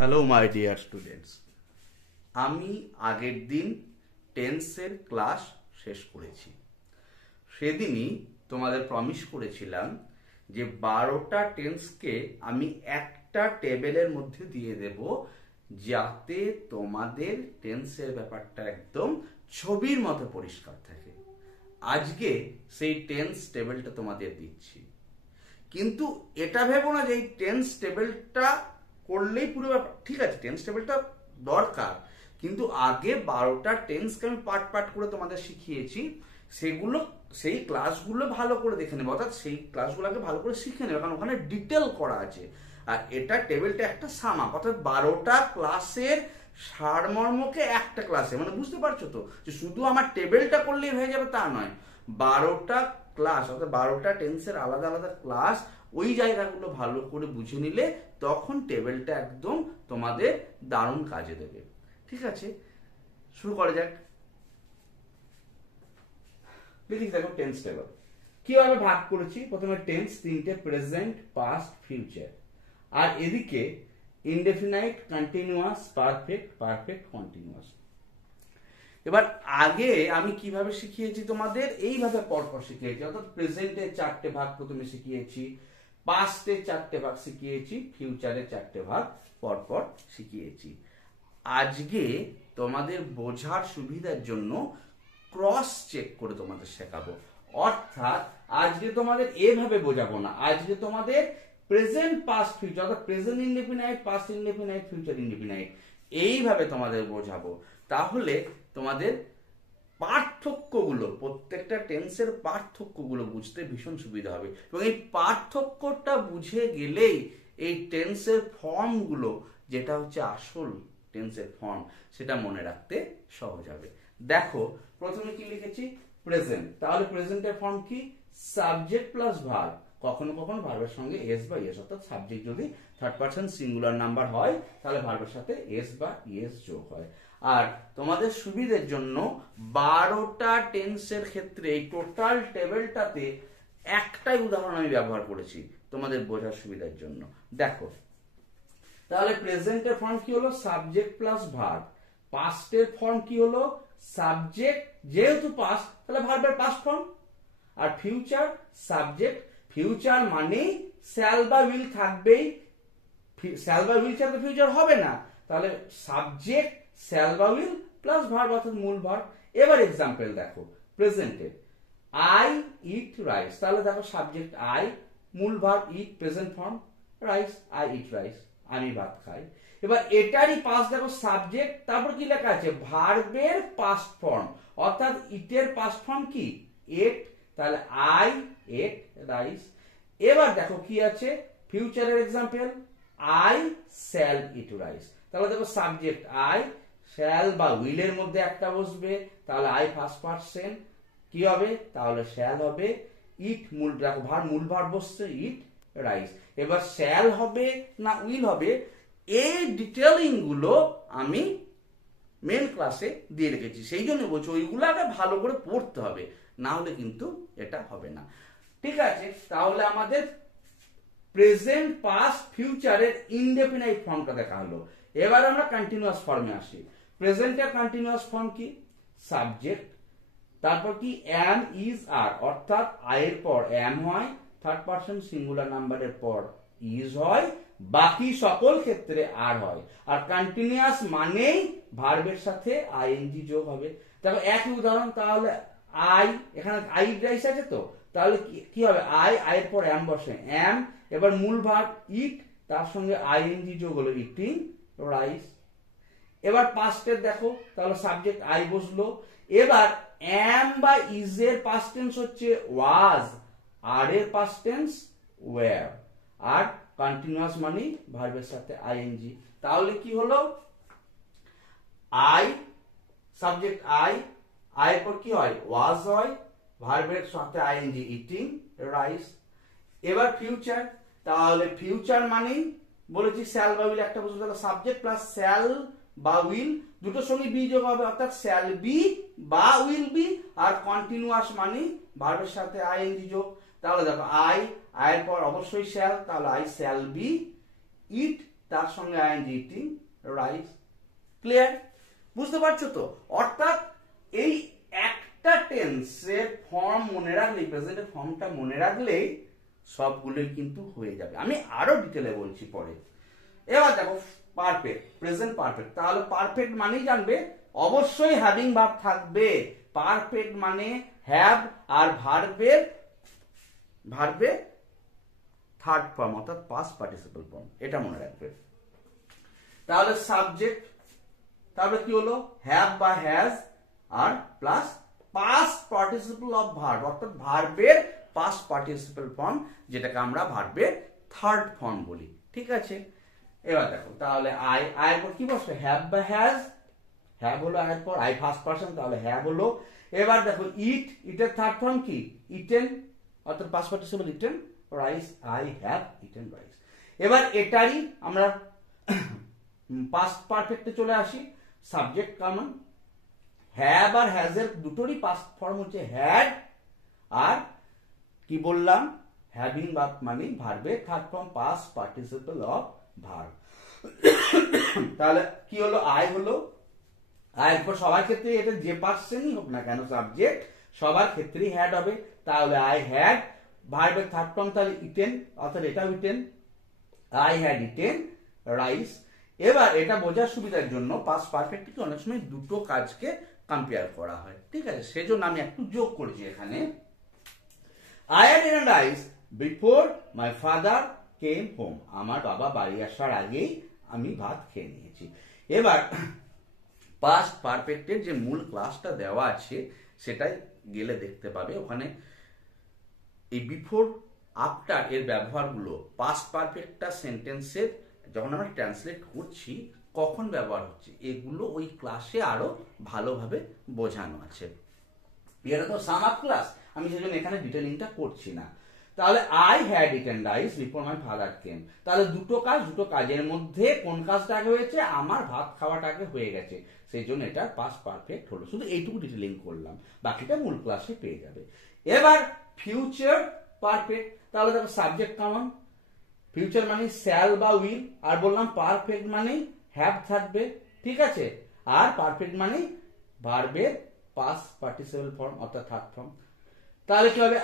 Hello my dear students, আমি আগের দিন টেন্সের ক্লাস শেষ করেছি। সেদিনই তোমাদের প্রমিস করেছিলাম যে 12টা টেন্সকে আমি একটা টেবিলের মধ্যে দিয়ে দেব, যাতে তোমাদের টেন্সের ব্যাপারটা একদম ছবির মতো পরিষ্কার থাকে। আজকে সেই টেন্স টেবিলটা তোমাদের দিচ্ছি, কিন্তু এটা ভেবো না যে এই টেন্স টেবিলটা করলেই পুরো ব্যাপার ঠিক আছে। টেন্স টেবিলটা দরকার, কিন্তু আগে 12টা টেন্সকে আমি পার্ট করে তোমাদের শিখিয়েছি। সেই ক্লাসগুলো ভালো করে দেখে নেবে, অর্থাৎ সেই ক্লাসগুলোকে ভালো করে শিখে নেবে, কারণ ওখানে ডিটেল করা আছে। আর এটা টেবিলটা একটা সামাপ, অর্থাৎ 12টা ক্লাসের সারমর্মকে একটা ক্লাসে, মানে বুঝতে পারছো তো যে শুধু আমার টেবিলটা করলেই হয়ে যাবে তা নয়। 12টা ক্লাস, অর্থাৎ 12টা টেন্সের আলাদা আলাদা ক্লাস, ওই জায়গাগুলো ভালো করে বুঝে নিলে তখন টেবিলটা একদম তোমাদের দারুণ কাজে দেবে। ঠিক আছে, শুরু করা যাক। লিখে দেখো টেন্স টেবিল কিভাবে ভাগ করেছি। প্রথমে টেন্স তিনটে, প্রেজেন্ট, পাস্ট, ফিউচার। আর এদিকে indefinite, continuous, perfect, perfect continuous. এবার আগে আমি কিভাবে শিখিয়েছি তোমাদের, এইভাবে পরপর শিখিয়েছি। অর্থাৎ প্রেজেন্টের 4টে ভাগ প্রথমে শিখিয়েছি, পাস্টের 4টে ভাগ শিখিয়েছি, ফিউচারের 4টে ভাগ পরপর শিখিয়েছি। আজকে তোমাদের বোঝার সুবিধার জন্য ক্রস চেক করে তোমাদের শেখাবো। অর্থাৎ আজকে তোমাদের এভাবে বোঝাবো না, আজকে তোমাদের প্রেজেন্ট, পাস্ট, ফিউচার, অর্থাৎ present indefinite, past indefinite, future indefinite, এইভাবে তোমাদের বোঝাবো। তাহলে তোমাদের পার্থক্যগুলো, প্রত্যেকটা টেন্সের পার্থক্যগুলো বুঝতে ভীষণ সুবিধা হবে। এবং এই পার্থক্যটা বুঝে গেলেই এই টেন্সের ফর্মগুলো, যেটা হচ্ছে আসল টেন্সের ফর্ম, সেটা মনে রাখতে সহজ হবে। দেখো প্রথমে কি লিখেছি, প্রেজেন্ট। তাহলে প্রেজেন্টের ফর্ম কি, সাবজেক্ট প্লাস ভার্ব। কখনো কখনো ভার্বের সঙ্গে এস বা ইয়েস, অর্থাৎ সাবজেক্ট যদি থার্ড পারসন সিঙ্গুলার নাম্বার হয় তাহলে ভার্বের সাথে এস বা ইয়েস যোগ হয়। আর তোমাদের সুবিধের জন্য 12টা টেন্সের ক্ষেত্রে এই টোটাল টেবিলটাতে একটাই উদাহরণ আমি ব্যবহার করেছি তোমাদের বোঝার সুবিধার জন্য। দেখো তাহলে প্রেজেন্টের ফর্ম কি হলো, সাবজেক্ট প্লাস ভার্ব। পাস্টের ফর্ম কি হলো, সাবজেক্ট, যেহেতু পাস্ট তাহলে ভার্বের পাস্ট ফর্ম। আর ফিউচার, সাবজেক্ট, ফিউচার মানে শ্যাল বা উইল থাকবেই, শ্যাল বা উইল ছাড়া ফিউচার হবে না। তাহলে সাবজেক্ট, শ্যাল বা উইল প্লাস ভার্ব, অর্থাৎ মূল ভার্ব। এবার এক্সাম্পল দেখো, প্রেজেন্টে আই ইট রাইস। তাহলে দেখো সাবজেক্ট আই, মূল verb it, present form rice, I eat rice, আমি ভাত খাই। এবার এটারই পাস্ট দেখো, সাবজেক্ট, তারপর কি লেখা আছে, ভার্বের পাস্ট ফর্ম, অর্থাৎ ইটের পাস্ট ফর্ম কি, এট। তাহলে আই এট রাইস। এবার দেখো কি আছে, ফিউচারের example, I shall eat rice. তাহলে দেখো সাবজেক্ট আই, শ্যাল বা উইলের মধ্যে একটা বসবে, তাহলে আই ফার্স্ট পারসন কি হবে, তাহলে শ্যাল হবে। ইট মূল, দেখো ভার মূল ভার্ব বসছে, ইট রাইস। এবার শ্যাল হবে না উইল হবে, এই ডিটেলিং গুলো আমি মেন ক্লাসে দিয়ে রেখেছি। সেই জন্য বলছি ওইগুলো আগে ভালো করে পড়তে হবে, না হলে কিন্তু এটা হবে না। ঠিক আছে, তাহলে আমাদের প্রেজেন্ট, পাস্ট, ফিউচারের ইনডেফিনাইট ফর্মটা দেখা হলো। এবার আমরা কন্টিনিউয়াস ফর্মে আসি। প্রেজেন্টের কন্টিনিউয়াস ফর্ম কি, সাবজেক্ট, তারপর কি এম, ইজ, আর, অর্থাৎ আয়ের পর এম হয়, থার্ড পারসন সিঙ্গুলার নাম্বারের পর ইজ হয়, বাকি সকল ক্ষেত্রে আর হয়। আর কন্টিনিউয়াস মানেই ভার্বের সাথে আইএনজি যোগ হবে। দেখো একই উদাহরণ, তাহলে আই, এখানে আই রাইস আছে তো, তাহলে কি হবে, আই, আয়ের পর এম বসে, এম, এবার মূল ভার্ব ইট, তার সঙ্গে আইএনজি যোগ হলো, ইটিং রাইস। এবার পাস্টের দেখো, তাহলে সাবজেক্ট আই বসলো। এবার এম বা ইজ এর পাস্ট টেন্স হচ্ছে ওয়াজ, আর এর পাস্ট টেন্স ওয়্যার, আর কন্টিনিউয়াস মানে ভার্বের সাথে আইএনজি। তাহলে কি হলো, আই, সাবজেক্ট আই, আয়ের পর কি হয়, ওয়াজ হয়, ভার্বের সাথে আইএনজি, ইটিং রাইস। এবার ফিউচার, তাহলে ফিউচার মানেই বলেছি শ্যাল বা উইল একটা বসে, তাহলে সাবজেক্ট প্লাস শ্যাল বা উইল, দুটোর সঙ্গে বি যোগ হবে, অর্থাৎ শ্যাল বি বা উইল বি। আর কন্টিনিউয়াস মানে ভার্বের সাথে আইএনজি যোগ। তাহলে দেখো আই, আয়ের পর অবশ্যই শ্যাল, তাহলে আই শ্যাল বি, ইট তার সঙ্গে আইএনজি ইটিং রাইস। ক্লিয়ার? বুঝতে পারছো তো? অর্থাৎ এই একটা টেন্সের ফর্ম মনে রাখলে, প্রেজেন্টের ফর্মটা মনে রাখলেই সবগুলোই কিন্তু হয়ে যাবে। আমি আরো ডিটেলে বলছি পরে। এবার দেখো পারফেক্ট, প্রেজেন্ট পারফেক্ট। তাহলে পারফেক্ট মানেই জানবে অবশ্যই হ্যাভিং ভার্ব থাকবে। পারফেক্ট মানে হ্যাভ আর ভার্বের থার্ড ফর্ম অর্থাৎ পাস্ট পার্টিসিপল ফর্ম, এটা মনে রাখবে। তাহলে সাবজেক্ট, তারপরে কি হলো হ্যাভ বা হ্যাজ আর plus past participle of verb অর্থাৎ ভার্বের পাস্ট পার্টিসিপল ফর্ম, যেটাকে আমরা ভার্বের থার্ড ফর্ম বলি। ঠিক আছে? এবার দেখো তাহলে আয়ের পর কি বসবে? হ্যাভ বা হ্যাজ। হ্যাভ হলো আয়ের পর, আই ফার্স্ট পারসন, তাহলে হ্যাভ হলো। এবার দেখো ইটের থার্ড ফর্ম কি? ইটেন অর্থাৎ past participle eaten rice, I have eaten rice. এবার এটারই আমরা পাস্ট পারফেক্টে চলে আসি। সাবজেক্ট কমন, হ্যাভ আর হ্যাজ এর দুটোরই পাস্ট ফর্ম হচ্ছে হ্যাড, আর কি বললাম হ্যাভিং ভার্ব মানে ভার্বের third form past participle of verb. তাহলে কি হলো? আই হলো। আয়ের পর সবার ক্ষেত্রে এটা যে পার্সনই হোক না কেন সাবজেক্ট, সবার ক্ষেত্রেই হ্যাড হবে। তাহলে আই হ্যাড, ভার্বের থার্ড ফর্ম তাহলে ইটেন অর্থাৎ এটাও eaten, I had eaten rice. এবার এটা বোঝার সুবিধার জন্য পাস্ট পারফেক্টকে অনেক সময় দুটো কাজকে কম্পেয়ার করা হয়। ঠিক আছে? সেজন্য আমি একটু যোগ করেছি এখানে। I had eaten rice before my father came home. আমার বাবা বাড়ি আসার আগেই আমি ভাত খেয়ে নিয়েছি। এবার পাস্ট পারফেক্টের যে মূল ক্লাসটা দেওয়া আছে সেটাই গেলে দেখতে পাবে। ওখানে এই বিফোর আফটার এর ব্যবহারগুলো পাস্ট পারফেক্টটা সেন্টেন্সের যখন আমরা ট্রান্সলেট করছি কখন ব্যবহার হচ্ছে এগুলো ওই ক্লাসে আরো ভালোভাবে বোঝানো আছে। এটা তো সাম আপ ক্লাস, আমি সেজন্য এখানে ডিটেলিংটা করছি না। তাহলে I had eaten rice before my father came. তাহলে দুটো কাজের মধ্যে কোন কাজটা আগে হয়েছে? আমার ভাত খাওয়াটা আগে হয়ে গেছে, সেই জন্য এটা পাস্ট পারফেক্ট হলো। শুধু এইটুকু ডিটেলিং করলাম, বাকিটা মূল ক্লাসে পেয়ে যাবে। এবার ফিউচার পারফেক্ট। তাহলে দেখো সাবজেক্ট কমন, ফিউচার মানে শ্যাল বা উইল, আর বললাম পারফেক্ট মানে হ্যাভ থাকবে। ঠিক আছে? আর পারফেক্ট মানে ভার্বের পাস্ট পার্টিসিপল ফর্ম অর্থাৎ থার্ড ফর্ম। তাহলে কি হবে?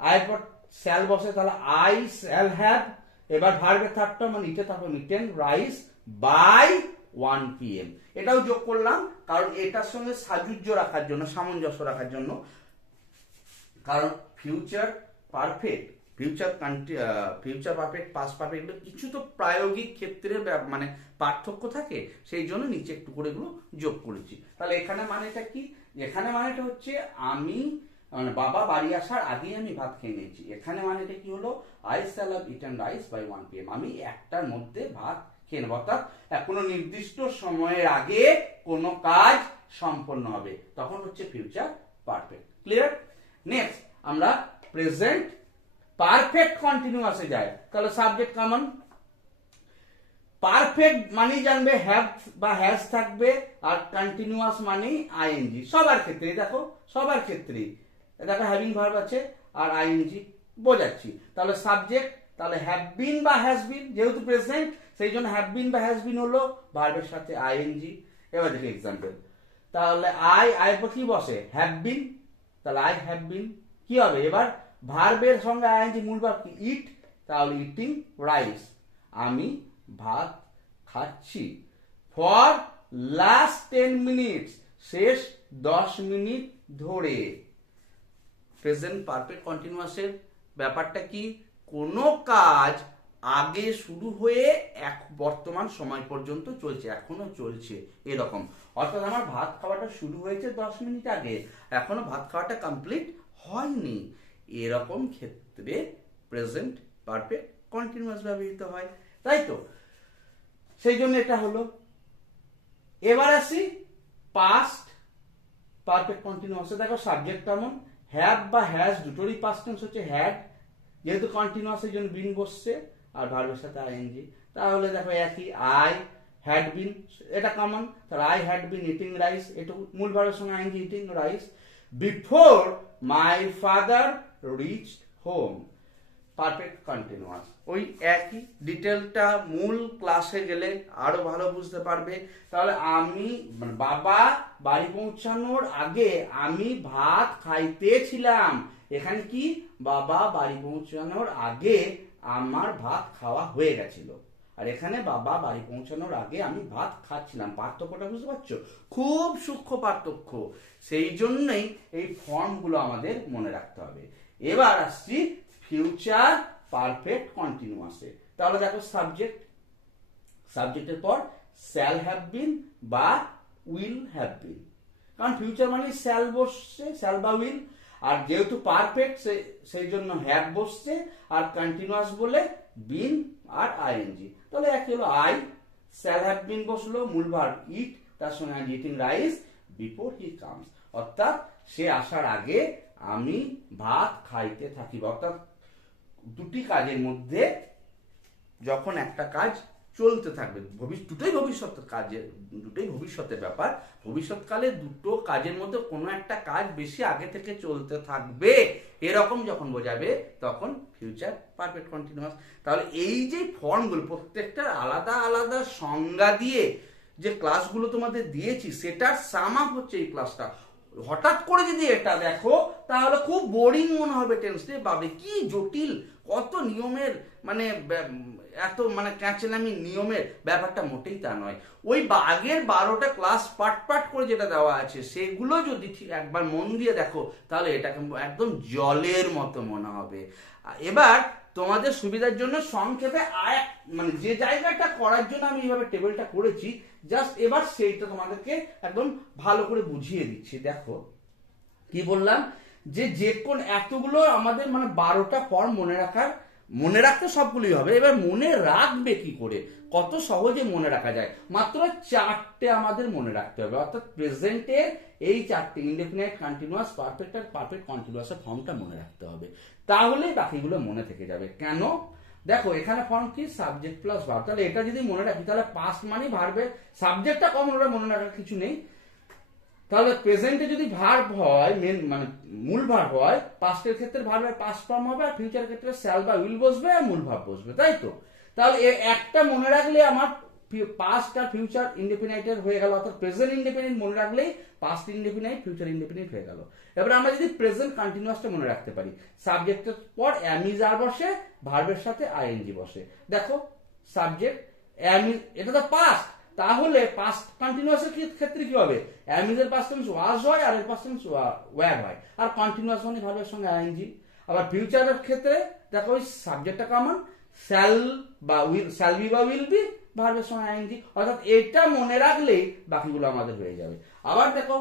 আয়ের পর শ্যাল বসে, তাহলে আই শ্যাল হ্যাভ। এবার ভার্বের থার্ড ফর্ম মানে ইটে থাকবে ইটেন রাইস বাই 1 PM। এটাও যোগ করলাম কারণ এটার সঙ্গে সাযুজ্য রাখার জন্য, সামঞ্জস্য রাখার জন্য। কারণ future perfect, future perfect, past perfect কিছু তো প্রায়োগিক ক্ষেত্রে মানে পার্থক্য থাকে, সেই জন্য নিচে একটু করে এগুলো যোগ করেছি। তাহলে এখানে মানেটা কি? এখানে মানেটা হচ্ছে আমি মানে বাবা বাড়ি আসার আগেই আমি ভাত খেয়ে নিয়েছি। এখানে মানেটা কি হলো? I shall have eaten rice by 1 PM। আমি একটার মধ্যে ভাত খেয়ে নেব, অর্থাৎ কোনো নির্দিষ্ট সময়ের আগে কোনো কাজ সম্পন্ন হবে, তখন হচ্ছে ফিউচার পারফেক্ট। ক্লিয়ার? নেক্সট আমরা প্রেজেন্ট পারফেক্ট কন্টিনিউয়াসে যাই। তাহলে সাবজেক্ট কমন, পারফেক্ট মানেই জানবে হ্যাভ বা হ্যাজ থাকবে, আর কন্টিনিউয়াস মানেই আইএনজি। সবার ক্ষেত্রে দেখো, সবার ক্ষেত্রে দেখো হ্যাভিং ভার্ব আছে আর আইএনজি বোঝাচ্ছি। তাহলে সাবজেক্ট, তাহলে হ্যাভ বিন বা হ্যাজ বিন, যেহেতু প্রেজেন্ট সেই জন্য হ্যাভ বিন বা হ্যাজ বিন হলো ভার্বের সাথে আইএনজি। এবার দেখি এক্সাম্পল। তাহলে আয়ের পর কি বসে? হ্যাভ বিন, তাহলে আই হ্যাভ বিন কি হবে? এবার ভার্বের সঙ্গে আইএনজি, মূল ভার্ব কি? ইট, তাহলে ইটিং রাইস, আমি ভাত খাচ্ছি। ফর লাস্ট 10 মিনিটস, শেষ 10 মিনিট ধরে। প্রেজেন্ট পারফেক্ট কন্টিনিউয়াসের ব্যাপারটা কি? কোনো কাজ আগে শুরু হয়ে বর্তমান সময় পর্যন্ত চলছে, এখনো চলছে এরকম। অর্থাৎ আমার ভাত খাওয়াটা শুরু হয়েছে 10 মিনিট আগে, এখনো ভাত খাওয়াটা কমপ্লিট হয়নি, এরকম ক্ষেত্রে প্রেজেন্ট পারফেক্ট কন্টিনিউয়াস ব্যবহৃত হয়, তাই তো? সেই জন্য এটা হলো। এবার আসি পাস্ট পারফেক্ট কন্টিনিউয়াসে। দেখো সাবজেক্ট কেমন, হ্যাভ বা হ্যাজ দুটোরই পাস্ট টেন্স হচ্ছে হ্যাড, যেহেতু কন্টিনিউয়াস এই জন্য বিন বসছে আর ভার্বের সাথে আইএনজি। তাহলে দেখো একই, আই হ্যাড বিন, এটা কমন। তাহলে I had been eating rice, এটা মূল ভার্বের সঙ্গে ING eating rice. Before my father reached home, perfect continuous. ওই একই ডিটেলটা মূল ক্লাসে গেলে আরো ভালো বুঝতে পারবে। তাহলে আমি বাবা বাড়ি পৌঁছানোর আগে আমি ভাত খাইতেছিলাম, এখানে কি বাবা বাড়ি পৌঁছানোর আগে আমার ভাত খাওয়া হয়ে গেছিল, আর এখানে বাবা বাড়ি পৌঁছানোর আগে আমি ভাত খাচ্ছিলাম। পার্থক্যটা বুঝতে পারছো? খুব সূক্ষ্ম পার্থক্য, সেই জন্যই এই ফর্মগুলো আমাদের মনে রাখতে হবে। এবার আসছি ফিউচার পারফেক্ট কন্টিনিউয়াসে। তাহলে দেখো সাবজেক্ট, সাবজেক্টের পর শ্যাল হ্যাভ বিন বা উইল হ্যাভ বিন, কারণ ফিউচার মানে শ্যাল বসছে, শ্যাল বা উইল, আর যেহেতু পারফেক্ট সেই জন্য হ্যাভ বসছে, আর কন্টিনিউয়াস বলে বিন আর আইএনজি। তাহলে এক হলো আই, শ্যাল হ্যাভ বিন বসলো, মূল ভার্ব ইট, তার সঙ্গে eating rice before he comes, অর্থাৎ সে আসার আগে আমি ভাত খাইতে থাকিব। অর্থাৎ দুটি কাজের মধ্যে যখন একটা কাজ চলতে থাকবে, দুটোই ভবিষ্যতের কাজের, দুটোই ভবিষ্যতের ব্যাপার, ভবিষ্যৎকালে দুটো কাজের মধ্যে কোনো একটা কাজ বেশি আগে থেকে চলতে থাকবে, এরকম যখন বোঝাবে তখন ফিউচার পারফেক্ট কন্টিনিউয়াস। তাহলে এই যে ফর্মগুলো প্রত্যেকটার আলাদা আলাদা সংজ্ঞা দিয়ে যে ক্লাসগুলো তোমাদের দিয়েছি, সেটার সাম আপ হচ্ছে এই ক্লাসটা। হঠাৎ করে যদি এটা দেখো তাহলে খুব বোরিং মনে হবে, টেন্সে পাবে কি জটিল, কত নিয়মের, মানে এত মানে ক্যাঁচেলামি নিয়মের ব্যাপারটা মোটেই তা নয়। ওই আগের 12টা ক্লাস পাট পাট করে যেটা দেওয়া আছে সেগুলো যদি ঠিক একবার মন দিয়ে দেখো তাহলে এটা একদম জলের মতো মনে হবে। এবার তোমাদের সুবিধার জন্য সংক্ষেপে মানে যে জায়গাটা করার জন্য আমি এইভাবে টেবিলটা করেছি, জাস্ট এবার সেইটা তোমাদেরকে একদম ভালো করে বুঝিয়ে দিচ্ছি। দেখো কি বললাম, যে কোন এতগুলো আমাদের মানে 12টা ফর্ম মনে রাখতে সবগুলোই হবে। এবার মনে রাখবে কি করে, কত সহজে মনে রাখা যায়, মাত্র 4টে আমাদের মনে রাখতে হবে। অর্থাৎ প্রেজেন্টের এই 4টে ইনডেফিনাইট, কন্টিনিউয়াস, পারফেক্ট আর পারফেক্ট কন্টিনিউয়াসের ফর্মটা মনে রাখতে হবে, তাহলেই বাকিগুলো মনে থেকে যাবে। কেন? দেখো এখানে ফর্ম কি সাবজেক্ট প্লাস ভার্ব, তাহলে এটা যদি মনে রাখি তাহলে পাস্ট মানে ভার্বে, সাবজেক্টটা কমন, ওটা মনে রাখার কিছু নেই। তাহলে প্রেজেন্টে যদি ভার্ব হয়, মেন মানে মূল ভার্ব হয়, পাস্টের ক্ষেত্রে ভার্বের পাস্ট ফর্ম হবে, আর ফিউচারের ক্ষেত্রে শ্যাল বা উইল বসবে আর মূল ভার্ব বসবে, তাই তো? তাহলে একটা মনে রাখলে আমার পাস্ট আর ফিউচার ইনডেফিনাইটের হয়ে গেল। অর্থাৎ প্রেজেন্ট ইনডেফিনাইট মনে রাখলেই পাস্ট ইনডেফিনাইট, ফিউচার ইনডেফিনাইট হয়ে গেল। এবার আমরা যদি প্রেজেন্ট কন্টিনিউয়াসটা মনে রাখতে পারি, সাবজেক্টের পর অ্যামিজ আর বসে, ভার্বের সাথে আইএনজি বসে। দেখো সাবজেক্ট অ্যামিজ, এটা তো পাস্ট, তাহলে পাস্ট কন্টিনিউয়াসের ক্ষেত্রে কি হবে? অ্যামিজের পাস্ট টেন্স ওয়াজ হয় আর এর পাস্ট টেন্স ওয়্যার হয়, আর কন্টিনিউয়াস মানে ভার্বের সঙ্গে আইএনজি। আবার ফিউচারের ক্ষেত্রে দেখো ওই সাবজেক্টটা কমন, শ্যাল বা উইল, শ্যাল বি বা উইল বি, ভার্বের সঙ্গে আইএনজি। অর্থাৎ এটা মনে রাখলেই বাকিগুলো আমাদের হয়ে যাবে। আবার দেখো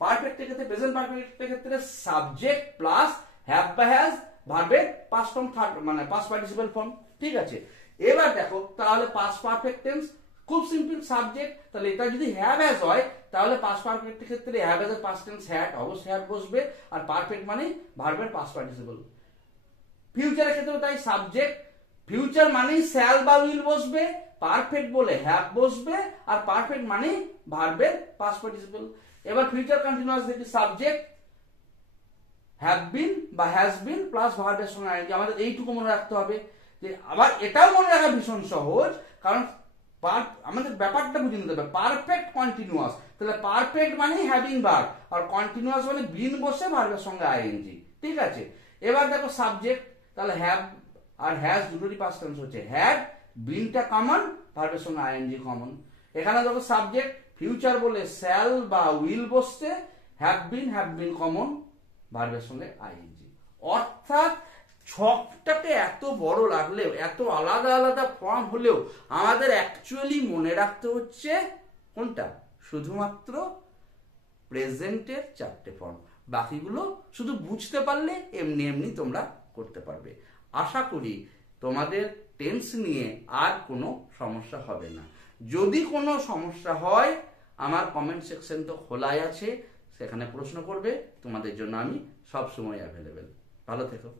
পারফেক্টের ক্ষেত্রে, প্রেজেন্ট পারফেক্টের ক্ষেত্রে সাবজেক্ট প্লাস হ্যাভ বা হ্যাজ, ভার্বের পাস্ট ফর্ম, মানে পাস্ট পার্টিসিপল ফর্ম, ঠিক আছে? এবার দেখো তাহলে পাস্ট পারফেক্ট টেন্স খুব সিম্পল, সাবজেক্ট, তাহলে এটা যদি হ্যাভ হ্যাজ হয় তাহলে পাস্ট পারফেক্টের ক্ষেত্রে হ্যাভ হ্যাজ এর পাস্ট টেন্স হ্যাড, অবশ্যই হ্যাড বসবে, আর পারফেক্ট মানে ভার্বের পাস্ট পার্টিসিপল। ফিউচারের ক্ষেত্রে তাই সাবজেক্ট, ফিউচার মানে শ্যাল বা উইল বসবে, পারফেক্ট বলে হ্যাভ বসবে, আর পারফেক্ট মানে ভার্বের পাস্ট পার্টিসিপল। এবার ফিউচার কন্টিনিউয়াস দেখি, সাবজেক্ট হ্যাভ বিন বা হ্যাজ বিন প্লাস ভার্বের সঙ্গে আইএনজি। আমাদের এইটুকু মনে রাখতে হবে। যে আবার এটাও মনে রাখা ভীষণ সহজ, কারণ আমাদের ব্যাপারটা বুঝে নিতে হবে। পারফেক্ট কন্টিনিউয়াস, তাহলে পারফেক্ট মানে হ্যাভিং ভার্ব, আর কন্টিনিউয়াস মানে বিন বসে ভার্বের সঙ্গে আইএনজি, ঠিক আছে? এবার দেখো সাবজেক্ট, তাহলে হ্যাভ আর হ্যাজ দুটোরই পাস্ট টেন্স হচ্ছে হ্যাড, বিনটা কমন, ভার্বের সঙ্গে আইএনজি কমন। এখানে দেখো সাবজেক্ট ফিউচার বলে শ্যাল বা উইল বসছে, হ্যাভ বিন কমন, ভার্বের সঙ্গে আইএনজি। অর্থাৎ ছকটাকে এত বড় লাগলেও, এত আলাদা আলাদা ফর্ম হলেও আমাদের অ্যাকচুয়ালি মনে রাখতে হচ্ছে কোনটা? শুধুমাত্র প্রেজেন্টের 4টে ফর্ম, বাকিগুলো শুধু বুঝতে পারলে এমনি এমনি তোমরা করতে পারবে। আশা করি তোমাদের টেন্স নিয়ে আর কোনো সমস্যা হবে না। যদি কোনো সমস্যা হয় আমার কমেন্ট সেকশন তো খোলাই আছে, সেখানে প্রশ্ন করবে, তোমাদের জন্য আমি সবসময় অ্যাভেলেবেল। ভালো থেকো।